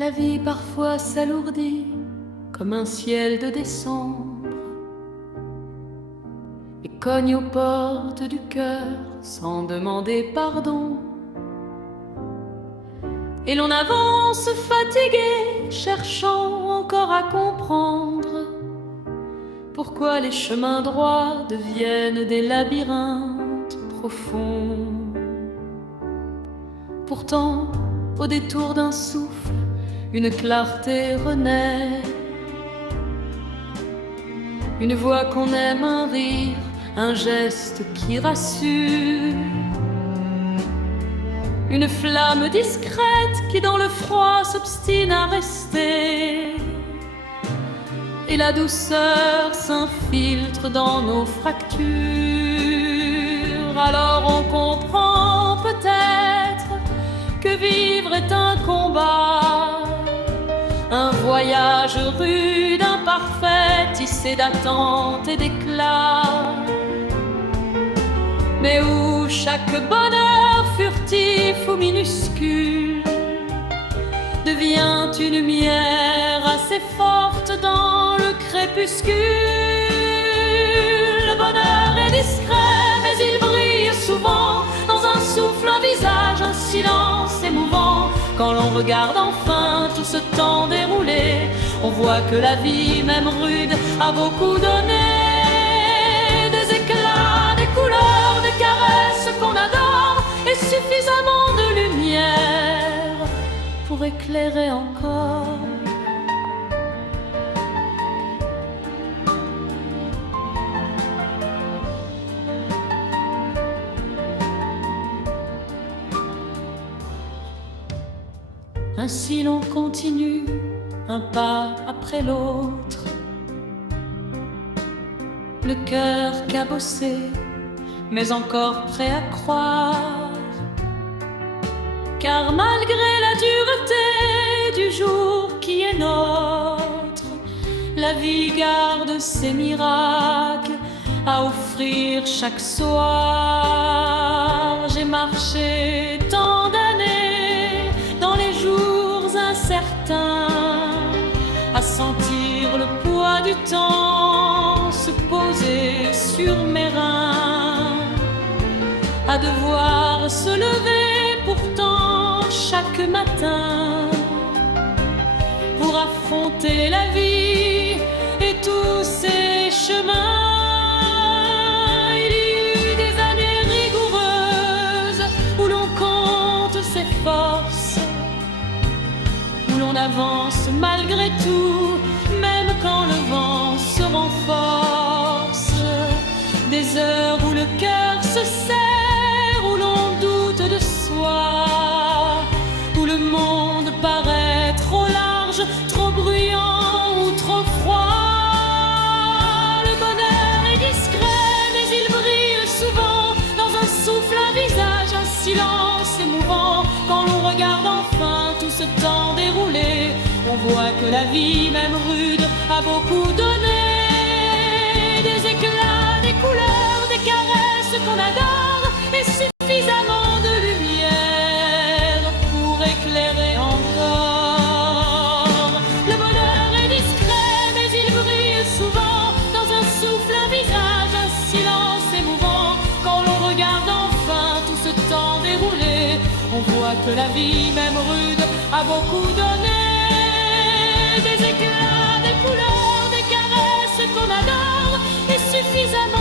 La vie parfois s'alourdit comme un ciel de décembre et cogne aux portes du cœur sans demander pardon. Et l'on avance fatigué, cherchant encore à comprendre pourquoi les chemins droits deviennent des labyrinthes profonds. Pourtant, au détour d'un souffle, une clarté renaît, une voix qu'on aime, un rire, un geste qui rassure, une flamme discrète qui dans le froid s'obstine à rester, et la douceur s'infiltre dans nos fractures. Alors on comprend peut-être que vivre est un combat, un voyage rude, imparfait, tissé d'attentes et d'éclats, mais où chaque bonheur furtif ou minuscule devient une lumière assez forte dans le crépuscule. Le bonheur est discret, mais il brille souvent dans un souffle, un visage, un silence émouvant. Quand l'on regarde enfin tout ce temps déroulé, on voit que la vie, même rude, a beaucoup donné. Des éclats, des couleurs, des caresses qu'on adore, et suffisamment de lumière pour éclairer encore. Ainsi l'on continue, un pas après l'autre, le cœur cabossé, mais encore prêt à croire. Car malgré la dureté du jour qui est nôtre, la vie garde ses miracles à offrir chaque soir. J'ai marché tant d'années dans les jours incertains, à sentir le poids du temps se poser sur mes reins, à devoir se lever pourtant chaque matin pour affronter la vie et tous ses chemins. Il y eut des années rigoureuses où l'on compte ses forces, où l'on avance malgré tout, même quand le vent se renforce. Des heures où le cœur se serre, où l'on doute de soi, où le monde paraît trop large, trop bruyant ou trop froid. Le bonheur est discret, mais il brille souvent dans un souffle, un visage, un silence émouvant. Quand l'on regarde enfin tout ce temps déroulé, on voit que la vie, même rude, a beaucoup donné. Des éclats, des couleurs, des caresses qu'on adore, et suffisamment de lumière pour éclairer encore. Le bonheur est discret, mais il brille souvent dans un souffle, un visage, un silence émouvant. Quand l'on regarde enfin tout ce temps déroulé, on voit que la vie, même rude, a beaucoup donné. Des éclats, des couleurs, des caresses qu'on adore, et suffisamment